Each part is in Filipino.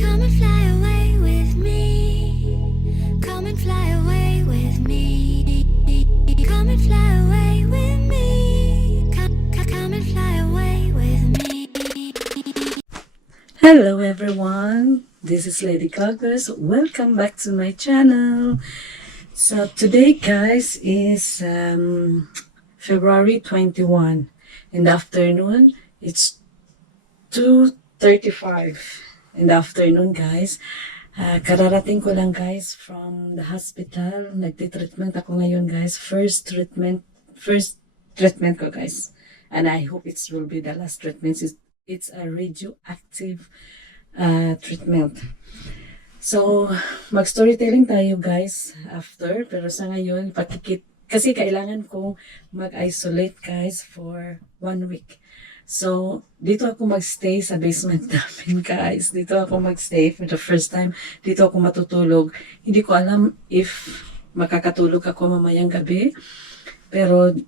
Come and fly away with me. Come and fly away with me. Come and fly away with me. Come and fly away with me. Hello everyone, this is Lady Cloggers. Welcome back to my channel. So today guys is February 21 in the afternoon. It's 2:35 in the afternoon guys. Kararating ko lang guys from the hospital. Nagtitreatment ako ngayon guys. First treatment ko guys. And I hope it will be the last treatment. It's a radioactive treatment. So, mag-storytelling tayo guys after. Pero sa ngayon, kasi kailangan kong mag-isolate guys for 1 week. So, dito ako magstay sa basement namin guys. Dito ako magstay for the first time. Dito ako matutulog. Hindi ko alam if makakatulog ako mamayang gabi. Pero,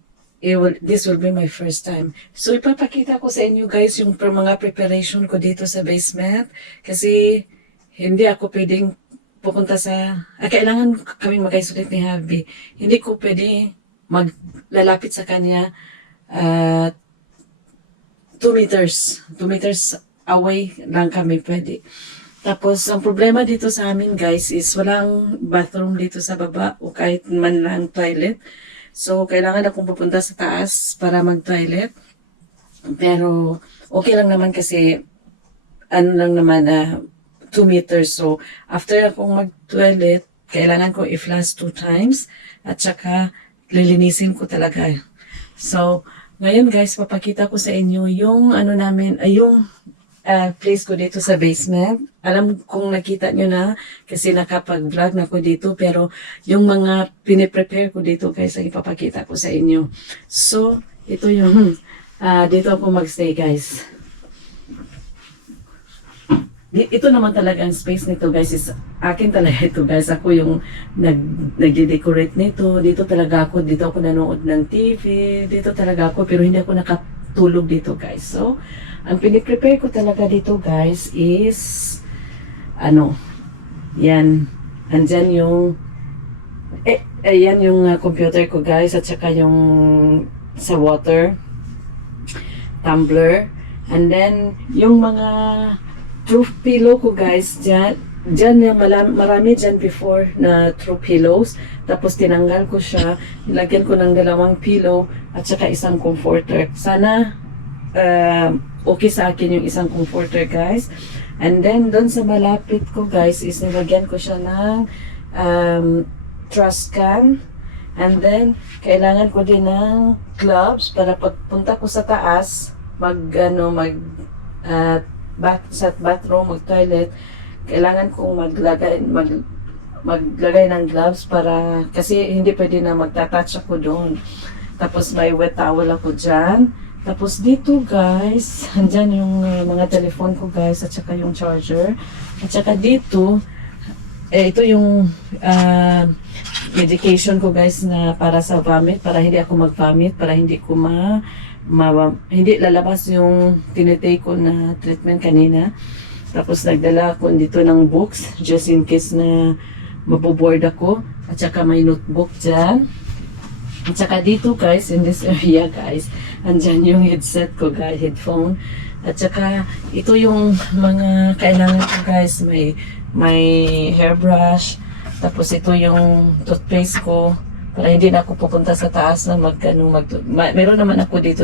this will be my first time. So, ipapakita ko sa inyo guys yung mga preparation ko dito sa basement. Kasi, hindi ako pwedeng pupunta sa... kailangan kaming mag-isolate ni Harvey. Hindi ko pwede maglalapit sa kanya 2 meters away lang kami pwede. Tapos, ang problema dito sa amin guys is walang bathroom dito sa baba o kahit man lang toilet. So, kailangan akong pupunta sa taas para mag-toilet. Pero, okay lang naman kasi, ano lang naman, 2 meters. So, after akong mag-toilet, kailangan ko i-flush 2 times. At saka, lilinisin ko talaga. So, ngayon guys, papakita ko sa inyo yung ano namin, yung place ko dito sa basement. Alam kong nakita nyo na kasi nakapag-vlog na ko dito, pero yung mga piniprepare ko dito guys ay ipapakita ko sa inyo. So, ito yung dito ako magstay guys. Ito naman talaga ang space nito guys, is akin talaga ito guys. Ako yung nagde-decorate nito. Dito talaga ako, dito ako nanood ng TV. Dito talaga ako, pero hindi ako nakatulog dito guys. So, ang piniprepare ko talaga dito guys is yan. Andyan yung yan yung computer ko guys, at saka yung sa water tumbler. And then, yung mga throw pillow ko guys, dyan yung marami dyan before na throw pillows. Tapos tinanggal ko siya, nilagyan ko ng 2 pillow at saka isang comforter. Sana okay sa akin yung isang comforter guys. And then doon sa malapit ko guys is nilagyan ko siya ng trash can. And then kailangan ko din ng gloves para pagpunta ko sa taas sa bathroom, mag-toilet, kailangan kong maglagay ng gloves para, kasi hindi pwede na magtatouch ako doon. Tapos may wet towel ako dyan. Tapos dito guys, andyan yung mga telephone ko guys, at saka yung charger. At saka dito, ito yung medication ko guys na para sa vomit, para hindi ako mag-vomit, para hindi ko hindi lalabas yung tinitake ko na treatment kanina. Tapos nagdala ako dito ng books just in case na maboboard ako. At saka may notebook dyan. At saka dito guys, in this area guys, andyan yung headset ko guys, headphone. At saka ito yung mga kailangan ko guys, may hairbrush. Tapos ito yung toothpaste ko. Para hindi na ako pupunta sa taas na meron naman ako dito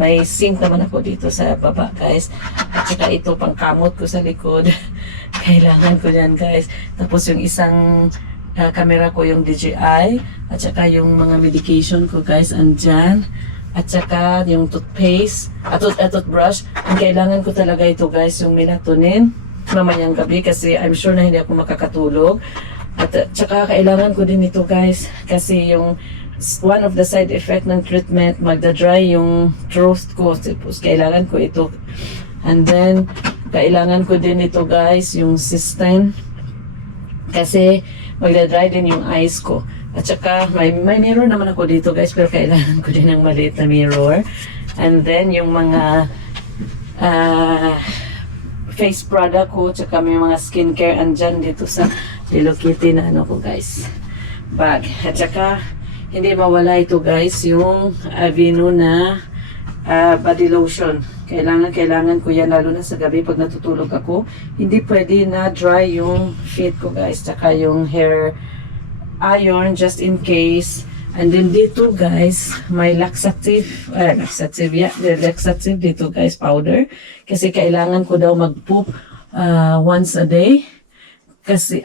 may sink naman ako dito sa baba guys. At saka ito pang kamot ko sa likod. Kailangan ko yan guys. Tapos yung isang camera ko, yung DJI. At saka yung mga medication ko guys, andyan. At saka yung toothpaste, toothbrush. Ang kailangan ko talaga ito guys, yung melatonin mamayang gabi kasi I'm sure na hindi ako makakatulog. At saka kailangan ko din ito guys kasi yung one of the side effect ng treatment, magda-dry yung throat ko. Tapos kailangan ko ito. And then kailangan ko din ito guys, yung Systane kasi magda-dry din yung eyes ko. At saka may mirror naman ako dito guys, pero kailangan ko din ng maliit na mirror. And then yung mga face product ko, tsaka may mga skincare andyan dito sa Hello Kitty na ano ko guys, bag. At saka, hindi mawala ito guys, yung Aveeno na body lotion. Kailangan ko yan, lalo na sa gabi pag natutulog ako. Hindi pwede na dry yung feet ko guys, tsaka yung hair iron just in case. And then dito guys, may laxative dito guys, powder. Kasi kailangan ko daw mag-poop once a day. Kasi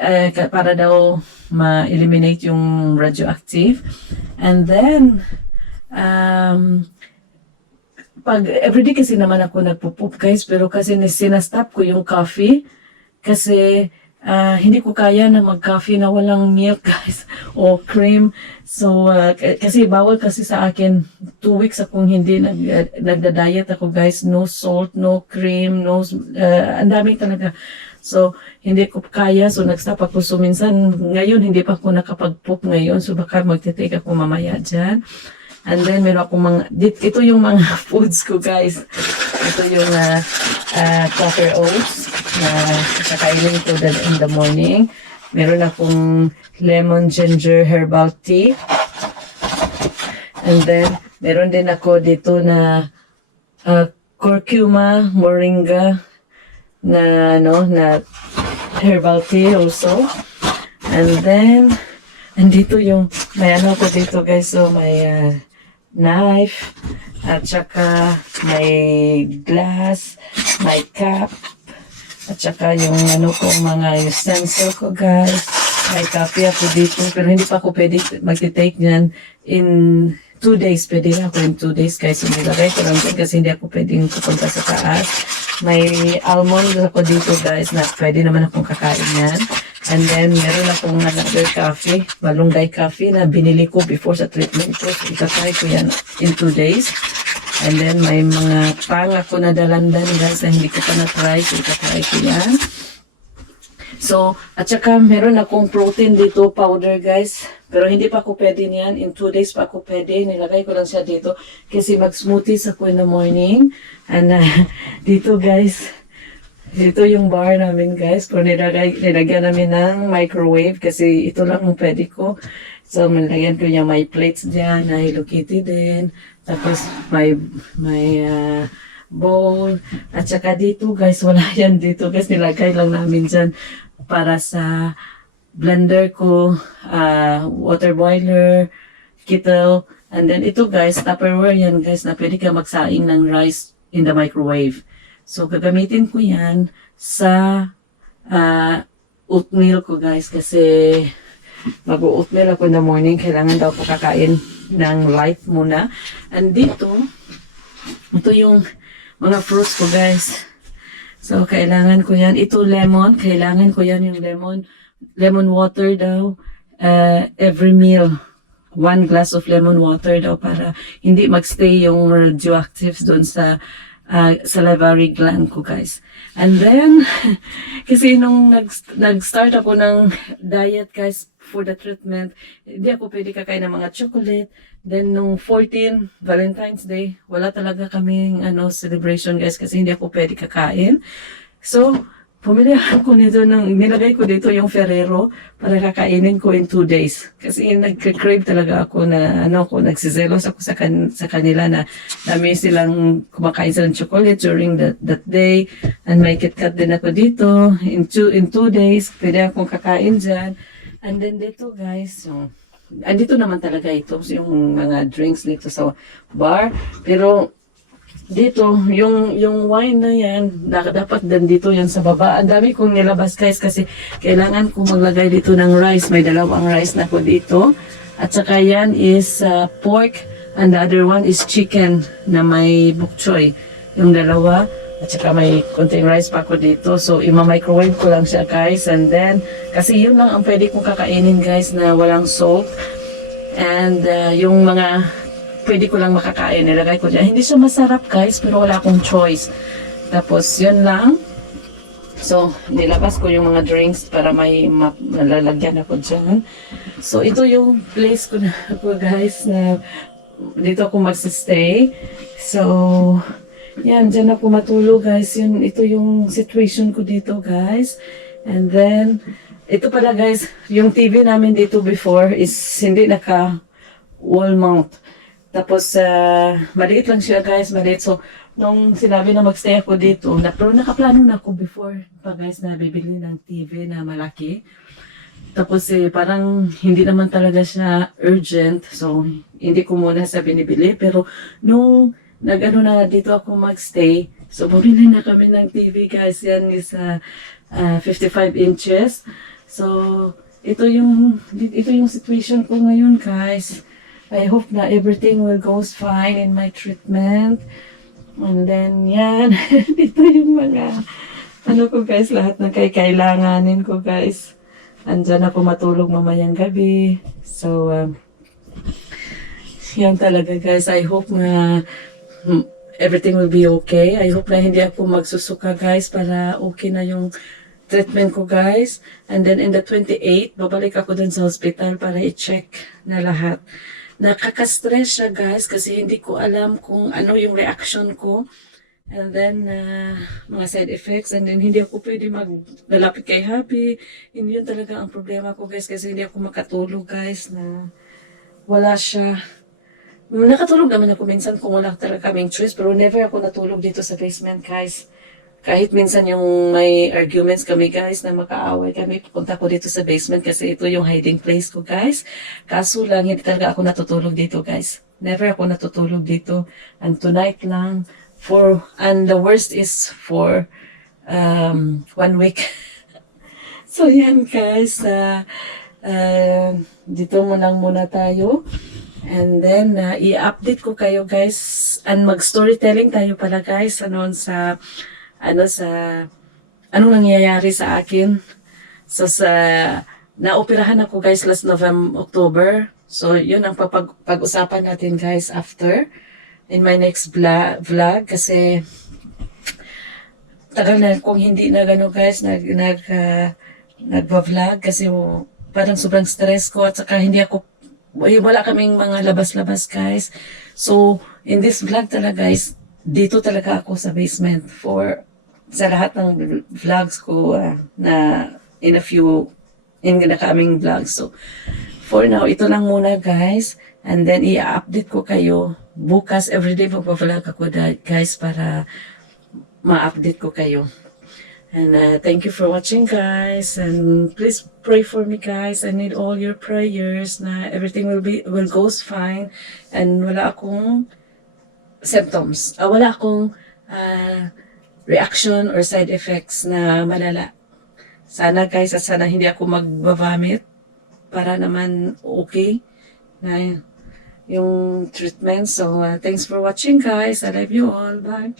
para daw ma-eliminate yung radioactive. And then, pag everyday kasi naman ako nagpo-poop guys, pero kasi sinastop ko yung coffee. Kasi hindi ko kaya na mag-coffee na walang milk guys o cream. So kasi bawal kasi sa akin 2 weeks akong hindi nagda-diet ako guys, no salt, no cream, no ang dami talaga. So hindi ko kaya, so nag-stop ako. So minsan ngayon hindi pa ako nakapag-poop ngayon, so baka magte-take ako mamaya dyan. And then meron akong ito yung mga foods ko guys. Ito yung Quaker Oats na kakainin ko in the morning. Meron akong lemon ginger herbal tea. And then meron din ako dito na curcuma moringa na na herbal tea also. And then andito yung may ano ko dito guys, so may knife, at saka may glass, may cup, at saka yung ano ko, mga utensil ko guys. May coffee ako dito, pero hindi pa ako pwede mag-take niyan in 2 days. Pwede na ako in 2 days guys. So nilagay ko lang din kasi hindi ako pwedeng pupunta sa taas. May almond ako dito guys na pwede naman akong kakain yan. And then, meron akong another coffee, malunggay coffee na binili ko before sa treatment ko. So, itatry ko yan in 2 days. And then, may mga pang ako na dalandan guys na hindi ko pa na-try. So, itatry ko yan. So, at saka meron akong protein dito, powder guys. Pero hindi pa ako pwede niyan. In 2 days pa ako pwede. Nilagay ko lang siya dito kasi mag-smoothies ako in the morning. And dito guys, dito yung bar namin guys. Kung nilagyan namin ng microwave kasi ito lang yung pwede ko. So, nilagyan ko niya may plates dyan na Hello Kitty din. Tapos, may bowl. At saka dito guys, wala yan dito guys. Nilagay lang namin dyan para sa blender ko, water boiler, kettle. And then ito guys, Tupperware yan guys na pwede ka magsaing ng rice in the microwave. So, gagamitin ko yan sa oatmeal ko guys kasi mag-oatmeal ako in the morning. Kailangan daw ko kakain ng light muna. And dito, ito yung mga fruits ko guys. So, kailangan ko yan. Ito lemon. Kailangan ko yan yung lemon. Lemon water daw. Every meal. 1 glass of lemon water daw para hindi magstay yung radioactives doon sa salivary gland ko guys. And then, kasi nung nag-start ako ng diet guys for the treatment, hindi ako pwede kakain ng mga chocolate. Then nung 14, Valentine's Day, wala talaga kaming celebration guys kasi hindi ako pwede kakain. So, pumili ako nito nilagay ko dito yung Ferrero para kakainin ko in 2 days. Kasi nagka-crave talaga ako na nagsizelos ako sa kanila na dami silang kumakain silang chocolate during that day. And may KitKat din ako dito. In 2 days, pwede akong kakain dyan. And then dito guys, andito naman talaga ito, yung mga drinks dito sa bar. Pero dito, yung wine na yan, dapat din dito yan sa baba. Ang dami kong nilabas guys kasi kailangan kong maglagay dito ng rice. May 2 rice na ko dito. At saka yan is pork and the other one is chicken na may bok choy. Yung 2. At saka may konting rice pa ko dito. So, ima-microwave ko lang siya guys. And then, kasi yun lang ang pwede kong kakainin guys na walang salt. And yung mga pwede ko lang makakain, nilagay ko dyan. Hindi siya masarap guys, pero wala akong choice. Tapos, yun lang. So, nilabas ko yung mga drinks para may malalagyan ako dyan. So, ito yung place ko na ako guys, na dito ako magsistay. So, yan, dyan ako matulog guys. Ito yung situation ko dito guys. And then, ito pala guys, yung TV namin dito before is hindi naka wall mount. Tapos, maliit lang siya guys, maliit. So, nung sinabi na magstay ako dito, pero nakaplano na ako before pa guys na bibili ng TV na malaki. Tapos parang hindi naman talaga siya urgent. So, hindi ko muna sa binibili. Pero nung nag-ano na dito ako magstay, so bumili na kami ng TV guys. Yan is 55 inches. So, ito yung situation ko ngayon guys. I hope na everything will goes fine in my treatment. And then, yan. Dito yung mga, ano ko guys, lahat ng kailanganin ko guys. Andyan ako matulog mamayang gabi. So, yan talaga guys. I hope na everything will be okay. I hope na hindi ako magsusuka guys para okay na yung treatment ko guys. And then in the 28th, babalik ako dun sa hospital para i-check na lahat. Nakaka-stress siya guys kasi hindi ko alam kung ano yung reaction ko. And then, mga side effects. And then, hindi ako pwede maglalapit kay Happy. Hindi yun talaga ang problema ko, guys. Kasi hindi ako makatulog, guys, na wala siya. Nakatulog naman ako minsan kung wala talaga kaming choice. Pero never ako natulog dito sa basement, guys. Kahit minsan yung may arguments kami, guys, na makaaway kami. Pupunta ko dito sa basement kasi ito yung hiding place ko, guys. Kaso lang, hindi talaga ako natutulog dito, guys. Never ako natutulog dito. And tonight lang, and the worst is for 1 week. So yan guys, dito muna tayo. And then i-update ko kayo guys, and mag-storytelling tayo pala guys, anong nangyayari sa akin. So naoperahan ako guys last October. So yun ang pag-usapan natin guys after. In my next vlog kasi tagal na kung hindi na gano'n guys nagva-vlog kasi parang sobrang stress ko at saka wala kaming mga labas-labas guys. So in this vlog talaga guys, dito talaga ako sa basement sa lahat ng vlogs ko na in the coming vlogs. So for now, ito lang muna guys, and then i-update ko kayo bukas. Everyday magpa-vlog ako guys para ma-update ko kayo. And thank you for watching guys, and please pray for me guys. I need all your prayers na everything will goes fine and wala akong symptoms. Wala akong reaction or side effects na malala. Sana guys, at sana hindi ako magbabamit para naman okay na yung treatment. So, thanks for watching guys. I love you all. Bye.